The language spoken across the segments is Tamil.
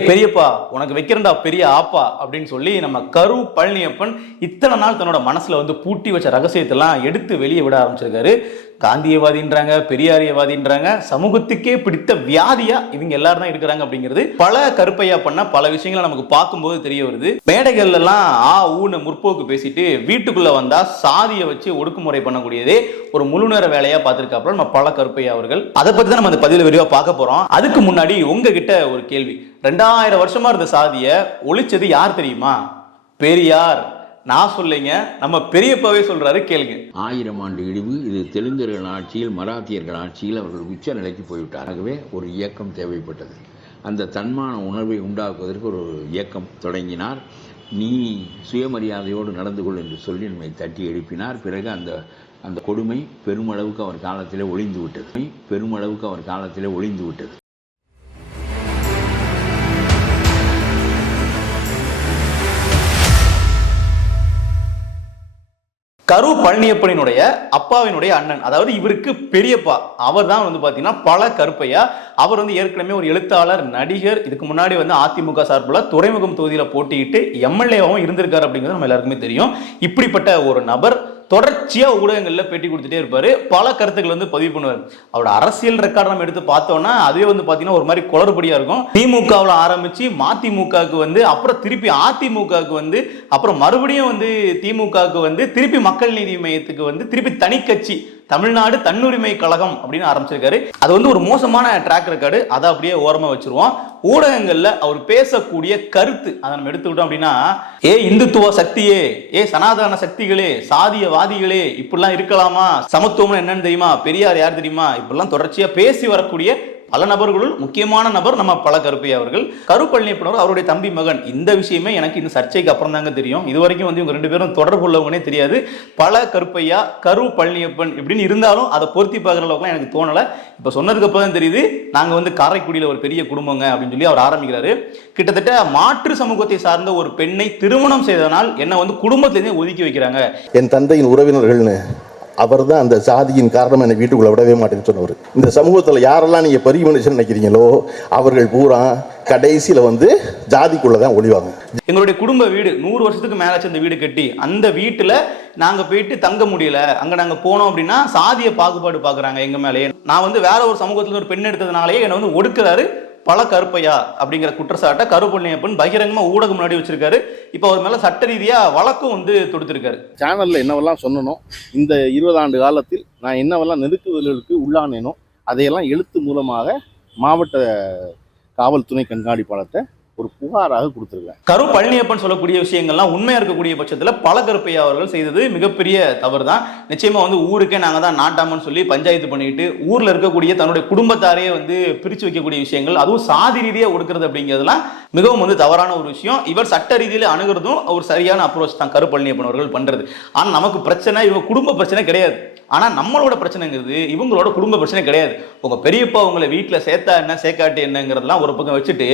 பெரியப்பா உனக்கு வைக்கிறண்டா பெரிய ஆப்பா அப்படின்னு சொல்லி நம்ம கரு பழனியப்பன் இத்தனை நாள் தன்னோட மனசுல வந்து பூட்டி வச்ச ரகசியத்தெல்லாம் எடுத்து வெளியே விட ஆரம்பிச்சிருக்காரு. காந்தியவாதின்றாங்க பெரியாரியவாதின்றாங்க சமூகத்துக்கே பிடித்த வியாதியா இவங்க எல்லாரும் தான் இருக்கிறாங்க அப்படிங்கிறது பல கருப்பையா பண்ண பல விஷயங்களை நமக்கு பார்க்கும்போது தெரிய வருது. மேடைகள்ல எல்லாம் ஆ ஊன முற்போக்கு பேசிட்டு வீட்டுக்குள்ள வந்தா சாதியை வச்சு ஒடுக்குமுறை பண்ணக்கூடியதே ஒரு முழு நேர வேலையா பார்த்திருக்காப்புல நம்ம பல கருப்பையா அவர்கள். அதை பத்தி தான் நம்ம அந்த பதிவில் விரிவா பார்க்க போறோம். அதுக்கு முன்னாடி உங்ககிட்ட ஒரு கேள்வி. ரெண்டாயிரம் வருஷமா இருந்த சாதியை ஒழிச்சது யார் தெரியுமா? பெரியார். நான் சொல்லிங்க நம்ம பெரியப்பாவே சொல்றாரு கேளுங்க. ஆயிரம் ஆண்டு இழிவு இது தெலுங்கர்கள் ஆட்சியில் மராத்தியர்கள் ஆட்சியில் அவர்கள் உச்ச நிலைக்கு போய்விட்டார். ஆகவே ஒரு இயக்கம் தேவைப்பட்டது. அந்த தன்மான உணர்வை உண்டாக்குவதற்கு ஒரு இயக்கம் தொடங்கினார். நீ சுயமரியாதையோடு நடந்து கொள் என்று சொல்லி நம்மை தட்டி எழுப்பினார். பிறகு அந்த அந்த கொடுமை பெருமளவுக்கு அவர் காலத்திலே ஒளிந்து விட்டது. பெருமளவுக்கு அவர் காலத்திலே ஒளிந்து விட்டது. கரு பழனியப்பனினுடைய அப்பாவினுடைய அண்ணன் அதாவது இவருக்கு பெரியப்பா. அவர் தான் வந்து பார்த்தீங்கன்னா பல கருப்பையா அவர் வந்து ஏற்கனவே ஒரு எழுத்தாளர் நடிகர் இதுக்கு முன்னாடி வந்து அதிமுக சார்பில் துறைமுகம் தொகுதியில் போட்டியிட்டு எம்எல்ஏவாகவும் இருந்திருக்காரு அப்படிங்கிறது நம்ம எல்லாருக்குமே தெரியும். இப்படிப்பட்ட ஒரு நபர் தொடர்ச்சியாக ஊடகங்களில் பேட்டி கொடுத்துட்டே இருப்பார். பல கருத்துக்கள் வந்து பதிவு பண்ணுவார். அவரோட அரசியல் ரெக்கார்டு நம்ம எடுத்து பார்த்தோம்னா அதுவே வந்து பார்த்தீங்கன்னா ஒரு மாதிரி குளறுபடியாக இருக்கும். திமுகவில் ஆரம்பித்து மதிமுகவுக்கு வந்து அப்புறம் திருப்பி அதிமுகவுக்கு வந்து அப்புறம் மறுபடியும் வந்து திமுகவுக்கு வந்து திருப்பி மக்கள் நீதி மையத்துக்கு வந்து திருப்பி தனி கட்சி தமிழ்நாடு தன்னுரிமை கழகம் அப்படின்னு ஆரம்பிச்சிருக்காரு. அது வந்து ஒரு மோசமான ட்ராக் ரெக்கார்டு அதை அப்படியே ஓரமாக வச்சிருவோம். ஊடகங்கள்ல அவர் பேசக்கூடிய கருத்து அதை நம்ம எடுத்துக்கிட்டோம் அப்படின்னா ஏ இந்துத்துவ சக்தியே ஏ சனாதன சக்திகளே சாதியவாதிகளே இப்படிலாம் இருக்கலாமா? சமத்துவம்னு என்னன்னு தெரியுமா? பெரியார் யார் தெரியுமா? இப்படிலாம் தொடர்ச்சியா பேசி வரக்கூடிய பல நபர்களுள் முக்கியமான நபர் நம்ம பல கருப்பை அவர்கள். கருப்பழனியப்பனவர் அவருடைய தம்பி மகன். இந்த விஷயமே எனக்கு இந்த சர்ச்சைக்கு அப்புறம் தாங்க தெரியும். இது வரைக்கும் வந்து இவங்க ரெண்டு பேரும் தொடர்பு உள்ளவங்கனே தெரியாது. பல கருப்பையா கரு பழனியப்பன் இப்படின்னு இருந்தாலும் அதை பொருத்தி பார்க்குற அளவுக்குலாம் எனக்கு தோணலை. இப்போ சொன்னதுக்கு அப்புறம் தான் தெரியுது. நாங்கள் வந்து காரைக்குடியில் ஒரு பெரிய குடும்பங்க அப்படின்னு சொல்லி அவர் ஆரம்பிக்கிறாரு. கிட்டத்தட்ட மாற்று சமூகத்தை சார்ந்த ஒரு பெண்ணை திருமணம் செய்ததனால் என்னை வந்து குடும்பத்திலேருந்தே ஒதுக்கி வைக்கிறாங்க. என் தந்தையின் உறவினர்கள்னு அவர் தான் அந்த சாதியின் காரணம் என்னை வீட்டுக்குள்ளே விடவே மாட்டேன்னு சொன்னவர். இந்த சமூகத்தில் யாரெல்லாம் நீங்கள் பெரிய மனுஷன் நினைக்கிறீங்களோ அவர்கள் பூரா கடைசியில் வந்து ஜாதிக்குள்ளே தான் ஒளிவாங்க எங்களுடைய குடும்ப வீடு நூறு வருஷத்துக்கு மேலாச்சு அந்த வீடு கட்டி அந்த வீட்டில் நாங்கள் போயிட்டு தங்க முடியல. அங்கே நாங்கள் போனோம் அப்படின்னா சாதிய பாகுபாடு பார்க்குறாங்க எங்கள் மேலேயே. நான் வந்து வேற ஒரு சமூகத்தில் ஒரு பெண் எடுத்ததுனாலே என்னை வந்து ஒடுக்குறாரு. பல கருப்பையா அப்படிங்கிற குற்றச்சாட்டை கருப்பொன்னியப்பன் பகிரங்கமாக ஊடகம் முன்னாடி வச்சிருக்காரு. இப்போ அவர் மேலே சட்ட ரீதியாக வழக்கும் வந்து தொடுத்திருக்காரு. சேனலில் என்னவெல்லாம் சொன்னனோ இந்த இருபது ஆண்டு காலத்தில் நான் என்னவெல்லாம் நெருக்குதல்களுக்கு உள்ளானேனோ அதையெல்லாம் எழுத்து மூலமாக மாவட்ட காவல்துறை கண்காணிப்பாளர்கிட்ட ஒரு புகாராக கொடுத்துருக்கேன். கரு பழனியப்பன் சொல்லக்கூடிய விஷயங்கள்லாம் உண்மையா இருக்கக்கூடிய பட்சத்துல பல கருப்பையா அவர்கள் செய்தது மிகப்பெரிய தவறு தான் நிச்சயமா வந்து ஊருக்கே நாங்க தான் நாட்டாமன்னு சொல்லி பஞ்சாயத்து பண்ணிட்டு ஊர்ல இருக்கக்கூடிய தன்னுடைய குடும்பத்தாரையே வந்து பிரிச்சு வைக்கக்கூடிய விஷயங்கள் அதுவும் சாதி ரீதியா ஒடுக்கிறது அப்படிங்கிறதுலாம் மிகவும் வந்து தவறான ஒரு விஷயம். இவர் சட்ட ரீதியில அணுகிறதும் ஒரு சரியான அப்ரோச் தான் கரு பழனியப்பன் அவர்கள் பண்றது. ஆனா நமக்கு பிரச்சனை இவங்க குடும்ப பிரச்சனை கிடையாது. ஆனா நம்மளோட பிரச்சனைங்கிறது இவங்களோட குடும்ப பிரச்சனை கிடையாது. உங்க பெரியப்பா உங்களை வீட்டுல சேர்த்தா என்ன சேர்க்காட்டி என்னங்கிறதெல்லாம் ஒரு பக்கம் வச்சுட்டு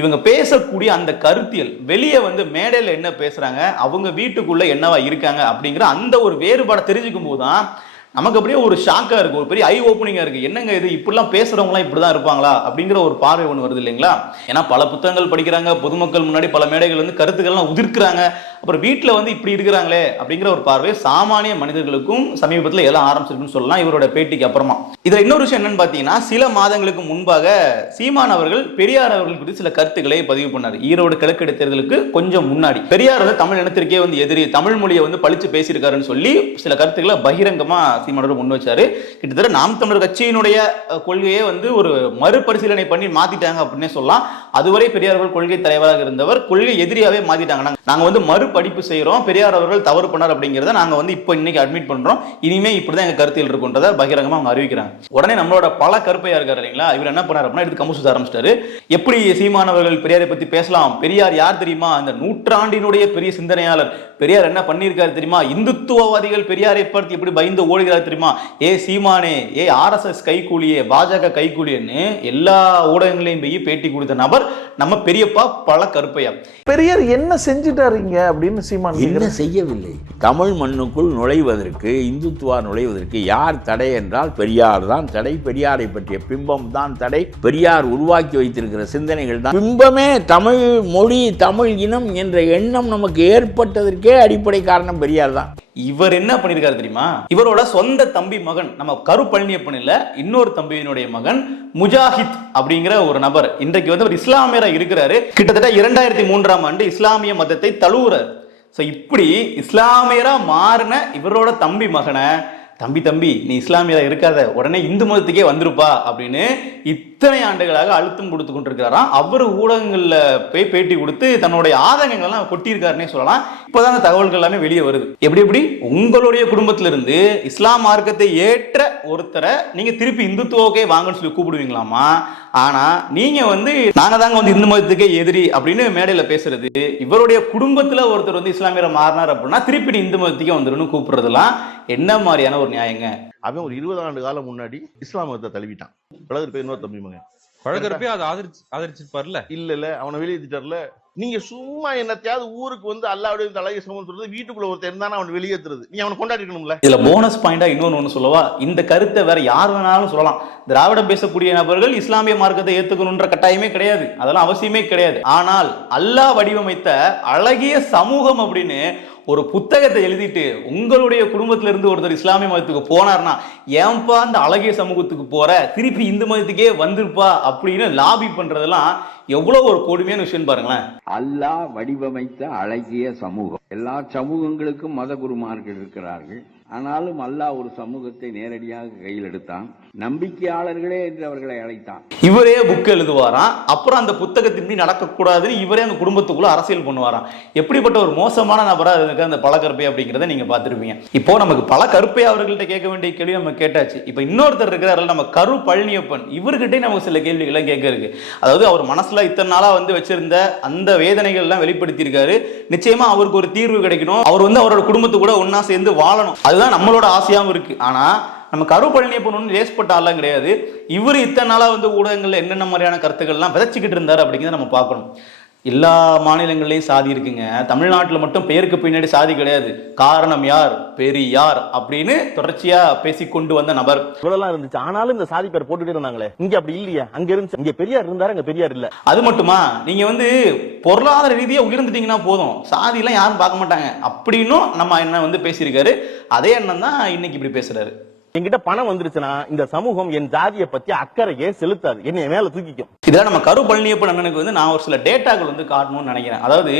இவங்க பே பேசக்கூடிய அந்த கருத்தியல். வெளியே வந்து மேடையில் என்ன பேசுறாங்க அவங்க வீட்டுக்குள்ள என்னவா இருக்காங்க அப்படிங்கிற அந்த ஒரு வேறுபாடை தெரிஞ்சுக்கும் போது தான் நமக்கு அப்படியே ஒரு ஷாக்கா இருக்கு ஒரு பெரிய ஐ ஓப்பனிங்கா இருக்கு. என்னங்க இது? இப்படிலாம் பேசுறவங்களாம் இப்படிதான் இருப்பாங்களா? அப்படிங்கிற ஒரு பார்வை ஒன்று வருது இல்லைங்களா? ஏன்னா பல புத்தகங்கள் படிக்கிறாங்க. பொதுமக்கள் முன்னாடி பல மேடைகள் வந்து கருத்துக்கள்லாம் உதிர்க்கிறாங்க. அப்புறம் வீட்டில் வந்து இப்படி இருக்கிறாங்களே அப்படிங்கிற ஒரு பார்வை சாமானிய மனிதர்களுக்கும் சமீபத்தில் எல்லாம் ஆரம்பிச்சிருக்குன்னு சொல்லலாம். இவரோட பேட்டிக்கு அப்புறமா. இதில் இன்னொரு விஷயம் என்னன்னு பார்த்தீங்கன்னா சில மாதங்களுக்கு முன்பாக சீமான் அவர்கள் பெரியார் அவர்கள் குறித்து சில கருத்துக்களை பதிவு பண்ணார். ஈரோடு கிழக்கு இடைத்தேர்தலுக்கு கொஞ்சம் முன்னாடி. பெரியார் வந்து தமிழ் இனத்திற்கே வந்து எதிரி தமிழ் மொழியை வந்து பழிச்சு பேசியிருக்காருன்னு சொல்லி சில கருத்துக்களை பகிரங்கமாக சீமானவர் முன் வச்சாரு. கிட்டத்தட்ட நாம் தமிழர் கட்சியினுடைய கொள்கையை வந்து ஒரு மறுபரிசீலனை பண்ணி மாத்திட்டாங்க அப்படின்னே சொல்லலாம். அதுவரை பெரியார்கள் கொள்கை தலைவராக இருந்தவர் கொள்கை எதிரியாவே மாத்திட்டாங்க. நாங்க- வந்து மறு மறுபடிப்பு செய்கிறோம் பெரியார் அவர்கள் தவறு பண்ணார் அப்படிங்கிறத நாங்க வந்து இப்போ இன்னைக்கு அட்மிட் பண்றோம். இனிமே இப்படிதான் எங்க கருத்தில் இருக்குன்றதை பகிரங்கமாக அவங்க அறிவிக்கிறாங்க. உடனே நம்மளோட பல கருப்பையாக இருக்கார் இல்லைங்களா? இவர் என்ன பண்ணார் அப்படின்னா எடுத்து கமுசு ஆரம்பிச்சிட்டாரு. எப்படி சீமானவர்கள் பெரியாரை பத்தி பேசலாம்? பெரியார் யார் தெரியுமா? அந்த நூற்றாண்டினுடைய பெரிய சிந்தனையாளர். பெரியார் என்ன பண்ணியிருக்காரு தெரியுமா? இந்துத்துவவாதிகள் பெரியாரை பற்றி எப்படி பயந்து ஓடுகிறார் தெரியுமா? ஏ சீமானே ஏ ஆர்எஸ்எஸ் கைக்கூலியே பாஜக கைகூலியன்னு எல்லா ஊடகங்களையும் போய் பேட்டி கொடுத்த நபர் நம்ம பெரியப்பா பல கருப்பையா. பெரியார் என்ன செஞ்சுட்டாருங்க அப்படின்னு சீமான் என்ன. செய்யவில்லை? தமிழ் மண்ணுக்குள் நுழைவதற்கு இந்துத்துவா நுழைவதற்கு யார் தடை என்றால் பெரியார் தான் தடை. பெரியாரை பற்றிய பிம்பம் தான் தடை. பெரியார் உருவாக்கி வைத்திருக்கிற சிந்தனைகள் தான். பிம்பமே தமிழ் மொழி தமிழ் இனம் என்ற எண்ணம் நமக்கு ஏற்பட்டதற்கே அடிப்படை காரணம் பெரியார் தான். இவர் என்ன பண்ணியிருக்காரு தெரியுமா? இவரோட சொந்த தம்பி மகன் நம்ம கரு பழனியப்பன் இல்ல இன்னொரு தம்பியினுடைய மகன் முஜாஹித் அப்படிங்கிற ஒரு நபர். இன்றைக்கு வந்து ஒரு இஸ்லாமியரா இருக்கிறாரு. கிட்டத்தட்ட இரண்டாயிரத்தி மூன்றாம் ஆண்டு இஸ்லாமிய மதத்தை தழுவுறாரு. ஸோ இப்படி இஸ்லாமியராக மாறின இவரோட தம்பி மகனை தம்பி தம்பி நீ இஸ்லாமியில் இருக்காத. உடனே இந்து மதத்துக்கே வந்திருப்பா அப்படின்னு இத்தனை ஆண்டுகளாக அழுத்தம் கொடுத்து கொண்டிருக்கிறாராம். அவர் ஊடகங்களில் போய் பேட்டி கொடுத்து தன்னுடைய ஆதங்கங்கள்லாம் கொட்டியிருக்காருன்னே சொல்லலாம். இப்போதான் அந்த தகவல்கள் எல்லாமே வெளியே வருது. எப்படி எப்படி? உங்களுடைய குடும்பத்திலிருந்து இஸ்லாம் மார்க்கத்தை ஏற்ற ஒருத்தரை நீங்கள் திருப்பி இந்துத்துவோக்கே வாங்கன்னு சொல்லி கூப்பிடுவீங்களாமா? ஆனால் நீங்கள் வந்து நாங்கள் தாங்க வந்து இந்து மதத்துக்கே எதிரி அப்படின்னு மேடையில் பேசுறது. இவருடைய குடும்பத்தில் ஒருத்தர் வந்து இஸ்லாமியரை மாறினார் அப்படின்னா திருப்பி நீ இந்து மதத்துக்கே வந்துருன்னு கூப்பிடுறதுலாம் என்ன மாதிரியான ஒரு நியாயங்க? அவன் ஒரு இருபது ஆண்டு காலம் முன்னாடி இஸ்லாம் மதத்தை தழுவிட்டான் பழகு பேர் இன்னொரு தம்பி மகன் பழகிறப்பே அதை ஆதரிச்சு ஆதரிச்சிருப்பார்ல? இல்ல இல்ல. அவனை வெளியேற்றிட்டார்ல நீங்க சும்மா என்னத்தையாவது ஊருக்கு வந்து அல்லாவுடைய தலையை சமம் சொல்றது வீட்டுக்குள்ள ஒருத்தர் இருந்தானே அவன் வெளியேற்றுறது நீ அவனை கொண்டாடி இருக்கணும்ல இதுல போனஸ் பாயிண்டா இன்னொன்னு ஒண்ணு சொல்லவா? இந்த கருத்தை வேற யார் வேணாலும் சொல்லலாம். திராவிடம் பேசக்கூடிய நபர்கள் இஸ்லாமிய மார்க்கத்தை ஏத்துக்கணுன்ற கட்டாயமே கிடையாது. அதெல்லாம் அவசியமே கிடையாது. ஆனால் அல்லாஹ் வடிவமைத்த அழகிய சமூகம் அப்படின்னு ஒரு புத்தகத்தை எழுதிட்டு உங்களுடைய குடும்பத்துல இருந்து ஒருத்தர் இஸ்லாமிய மதத்துக்கு போனார்னா ஏன்பா அந்த அழகிய சமூகத்துக்கு போற? திருப்பி இந்து மதத்துக்கே வந்திருப்பா அப்படின்னு லாபி பண்றதெல்லாம் எவ்வளவு ஒரு கொடுமையான விஷயம் பாருங்களேன். அல்லாஹ் வடிவமைத்த அழகிய சமூகம். எல்லா சமூகங்களுக்கும் மத குருமார்கள் இருக்கிறார்கள். ஆனாலும் அல்லாஹ் ஒரு சமூகத்தை நேரடியாக கையில் எடுத்தான். நம்பிக்கையாளர்களே என்று அவர்களை அழைத்தான். இவரே புக் எழுதுவாராம். அப்புறம் அந்த புத்தகத்தின்படி நடக்கக்கூடாதுன்னு இவரே அந்த குடும்பத்துக்குள்ள அரசியல் பண்ணுவாராம். எப்படிப்பட்ட ஒரு மோசமான நபரா இருக்க அந்த பழக்கருப்பை அப்படிங்கிறத நீங்க பார்த்திருப்பீங்க. இப்போ நமக்கு பல கருப்பை அவர்கள்ட்ட கேட்க வேண்டிய கேள்வி நம்ம கேட்டாச்சு. இப்போ இன்னொருத்தர் இருக்கிறாரில் நம்ம கரு பழனியப்பன். இவர்கிட்டே நமக்கு சில கேள்விகள்லாம் கேட்க இருக்கு. அதாவது அவர் மனசுல இத்தனை நாளா வந்து வச்சிருந்த அந்த வேதனைகள் எல்லாம் வெளிப்படுத்தியிருக்காரு. நிச்சயமா அவருக்கு ஒரு தீர்வு கிடைக்கணும். அவர் வந்து அவரோட குடும்பத்து கூட ஒன்னா சேர்ந்து வாழணும். அது அதுதான் நம்மளோட ஆசையாவும் இருக்கு. ஆனா நம்ம கரு பழனியப்பன் ஒன்றும் லேஸ்பட்ட ஆள்லாம் கிடையாது. இவர் இத்தனை நாளா வந்து ஊடகங்கள்ல என்னென்ன மாதிரியான கருத்துக்கள்லாம் விதைச்சிக்கிட்டு இருந்தார் அப்படிங்கிறத நம்ம பார்க்கணும். எல்லா மாநிலங்கள்லயும் சாதி இருக்குங்க. தமிழ்நாட்டில் மட்டும் பெயருக்கு பின்னாடி சாதி கிடையாது. காரணம் யார்? பெரியார் அப்படின்னு தொடர்ச்சியா பேசி கொண்டு வந்த நபர். இவ்வளவுலாம் இருந்துச்சு. ஆனாலும் இந்த சாதி பேர் போட்டுட்டே இருந்தாங்களே. இங்க அப்படி இல்லையா. அங்க இருந்துச்சு. இங்க பெரியார் இருந்தாரு? அங்க பெரியார் இல்ல. அது மட்டுமா? நீங்க வந்து பொருளாதார ரீதியா உயர்ந்துட்டீங்கன்னா போதும். சாதியெல்லாம் யாரும் பார்க்க மாட்டாங்க. அப்படின்னும் நம்ம என்ன வந்து பேசியிருக்காரு. அதே எண்ணம் தான் இன்னைக்கு இப்படி பேசுறாரு. என்கிட்ட பணம் வந்துருச்சுன்னா இந்த சமூகம் என் ஜாதியை பத்தி அக்கறையே செலுத்தாது. என்னை மேல தூக்கிக்கும். இதெல்லாம் நம்ம கரு பழனியப்பன் அண்ணனுக்கு வந்து நான் ஒரு சில டேட்டாக்கள் வந்து காட்டணும்னு நினைக்கிறேன். அதாவது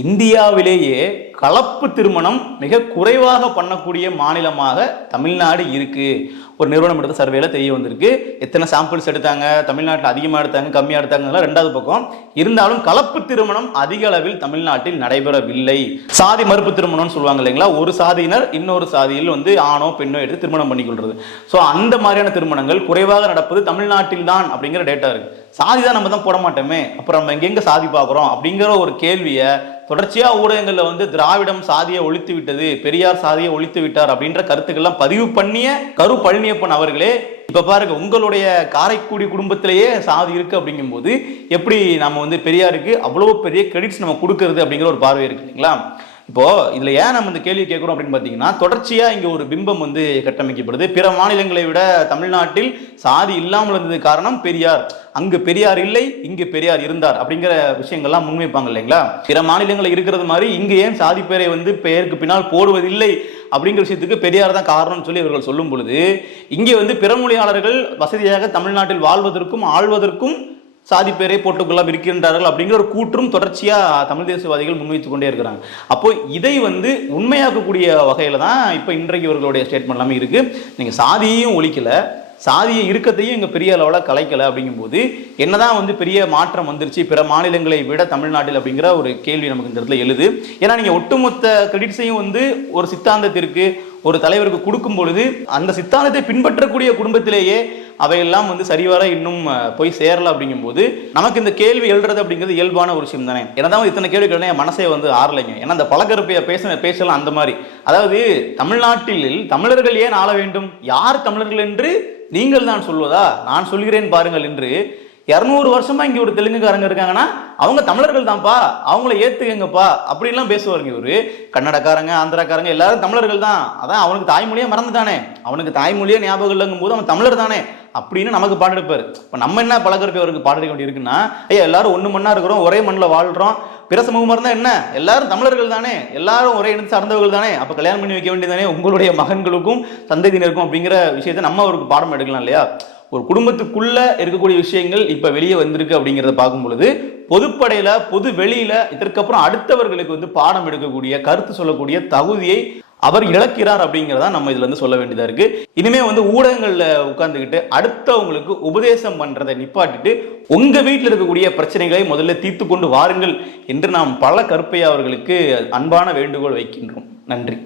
இந்தியாவிலேயே கலப்பு திருமணம் மிக குறைவாக பண்ணக்கூடிய மாநிலமாக தமிழ்நாடு இருக்குது ஒரு நிறுவனம் எடுத்த சர்வேல தெரிய வந்திருக்கு. எத்தனை சாம்பிள்ஸ் எடுத்தாங்க தமிழ்நாட்டில் அதிகமாக எடுத்தாங்க கம்மியாக எடுத்தாங்க ரெண்டாவது பக்கம் இருந்தாலும் கலப்பு திருமணம் அதிக அளவில் தமிழ்நாட்டில் நடைபெறவில்லை. சாதி மறுப்பு திருமணம்னு சொல்லுவாங்க இல்லைங்களா? ஒரு சாதியினர் இன்னொரு சாதியில் வந்து ஆணோ பெண்ணோ எடுத்து திருமணம் பண்ணிக்கொள்றது. ஸோ அந்த மாதிரியான திருமணங்கள் குறைவாக நடப்பது தமிழ்நாட்டில் தான் அப்படிங்கிற டேட்டா இருக்குது சாதி தான் நம்ம தான் போட மாட்டோமே அப்புறம் நம்ம எங்கெங்க சாதி பார்க்குறோம் அப்படிங்கிற ஒரு கேள்வியை தொடர்ச்சியாக ஊடகங்களில் வந்து திராவிடம் சாதியை ஒழித்து விட்டது பெரியார் சாதியை ஒழித்து விட்டார் அப்படின்ற கருத்துக்கள்லாம் பதிவு பண்ணிய கரு பழனியப்பன் அவர்களே இப்போ பாருங்க உங்களுடைய காரைக்குடி குடும்பத்திலேயே சாதி இருக்கு அப்படிங்கும்போது எப்படி நம்ம வந்து பெரியாருக்கு அவ்வளோ பெரிய கிரெடிட்ஸ் நம்ம கொடுக்கறது அப்படிங்கிற ஒரு பார்வை இருக்கு இல்லைங்களா? இப்போ இதுல ஏன் நம்ம இந்த கேள்வி கேட்கிறோம் அப்படின்னு பாத்தீங்கன்னா தொடர்ச்சியா இங்க ஒரு பிம்பம் வந்து கட்டமைக்கப்படுது. பிற மாநிலங்களை விட தமிழ்நாட்டில் சாதி இல்லாமல் இருந்தது காரணம் பெரியார். அங்கு பெரியார் இல்லை இங்கு பெரியார் இருந்தார் அப்படிங்கிற விஷயங்கள்லாம் முன்வைப்பாங்க இல்லைங்களா? பிற மாநிலங்களில் இருக்கிறது மாதிரி இங்கு ஏன் சாதி பேரை வந்து பெயருக்கு பின்னால் போடுவதில்லை அப்படிங்கிற விஷயத்துக்கு பெரியார் தான் காரணம்னு சொல்லி இவர்கள் சொல்லும் பொழுது இங்கே வந்து பிறமொழியாளர்கள் வசதியாக தமிழ்நாட்டில் வாழ்வதற்கும் ஆழ்வதற்கும் சாதி பேரை போட்டுக்கொள்ளாம இருக்கின்றார்கள் அப்படிங்கிற ஒரு கூற்றும் தொடர்ச்சியா தமிழ் தேசியவாதிகள் முன்வைத்துக் கொண்டே இருக்கிறாங்க. அப்போ இதை வந்து உண்மையாக்கக்கூடிய வகையில தான் இப்போ இன்றைக்கு இவர்களுடைய ஸ்டேட்மெண்ட் எல்லாமே இருக்கு. நீங்க சாதியையும் ஒழிக்கல சாதிய இறுக்கத்தையும் இங்கே பெரிய அளவில் கலைக்கல அப்படிங்கும்போது என்னதான் வந்து பெரிய மாற்றம் வந்துருச்சு பிற மாநிலங்களை விட தமிழ்நாட்டில் அப்படிங்கிற ஒரு கேள்வி நமக்கு இந்த இடத்துல எழுது. ஏன்னா நீங்கள் ஒட்டுமொத்த கிரெடிட்ஸையும் வந்து ஒரு சித்தாந்தத்திற்கு ஒரு தலைவருக்கு கொடுக்கும் பொழுது அந்த சித்தாந்தத்தை பின்பற்றக்கூடிய குடும்பத்திலேயே அவையெல்லாம் வந்து சரிவர இன்னும் போய் சேரல அப்படிங்கும்போது நமக்கு இந்த கேள்வி எழுறது அப்படிங்கிறது இயல்பான ஒரு விஷயம் தானே? என்னதான் இத்தனை கேள்வி கேட்டால் என் மனசே வந்து ஆறலைங்க. ஏன்னா அந்த பழக்கருப்பைய பேச பேசலாம் அந்த மாதிரி. அதாவது தமிழ்நாட்டில் தமிழர்கள் ஏன் ஆள வேண்டும்? யார் தமிழர்கள் என்று நீங்கள் தான் சொல்வதா? நான் சொல்கிறேன் பாருங்கள் என்று இரநூறு வருஷமா இங்க ஒரு தெலுங்குக்காரங்க இருக்காங்கன்னா அவங்க தமிழர்கள் தான்ப்பா. அவங்கள ஏத்துக்கங்கப்பா. அப்படிலாம் பேசுவாருங்க இவரு. கன்னடக்காரங்க ஆந்திராக்காரங்க எல்லாரும் தமிழர்கள் தான். அதான் அவனுக்கு தாய்மொழியே மறந்துட்டானே. அவனுக்கு தாய்மொழியே ஞாபகம் இல்லைங்கும் போது அவன் தமிழர் தானே அப்படின்னு நமக்கு பாடெடுப்பாரு இப்போ நம்ம என்ன பழகிறப்ப அவருக்கு பாடெடுக்க வேண்டி இருக்குன்னா ஐயா எல்லாரும் ஒன்று மண்ணா இருக்கிறோம் ஒரே மண்ணில் வாழ்றோம். பிற சமூகமாக இருந்தால் என்ன? எல்லாரும் தமிழர்கள் தானே. எல்லாரும் ஒரே இனத்து சார்ந்தவர்கள் தானே. அப்போ கல்யாணம் பண்ணி வைக்க வேண்டியதானே உங்களுடைய மகன்களுக்கும் சந்ததியினருக்கும் அப்படிங்கிற விஷயத்தை நம்ம அவருக்கு பாடம் எடுக்கலாம் இல்லையா? ஒரு குடும்பத்துக்குள்ளே இருக்கக்கூடிய விஷயங்கள் இப்போ வெளியே வந்திருக்கு அப்படிங்கிறத பார்க்கும் பொழுது பொதுப்படையில் பொது வெளியில் இதற்கப்புறம் அடுத்தவர்களுக்கு வந்து பாடம் எடுக்கக்கூடிய கருத்து சொல்லக்கூடிய தகுதியை அவர் இழக்கிறார் அப்படிங்கிறதா நம்ம இதுல இருந்து சொல்ல வேண்டியதா இருக்கு. இனிமே வந்து ஊடகங்கள்ல உட்கார்ந்துக்கிட்டு அடுத்தவங்களுக்கு உபதேசம் பண்றதை நிப்பாட்டிட்டு உங்க வீட்டில் இருக்கக்கூடிய பிரச்சனைகளை முதல்ல தீர்த்து கொண்டு வாருங்கள் என்று நாம் பல கருப்பையா அவர்களுக்கு அன்பான வேண்டுகோள் வைக்கின்றோம். நன்றி.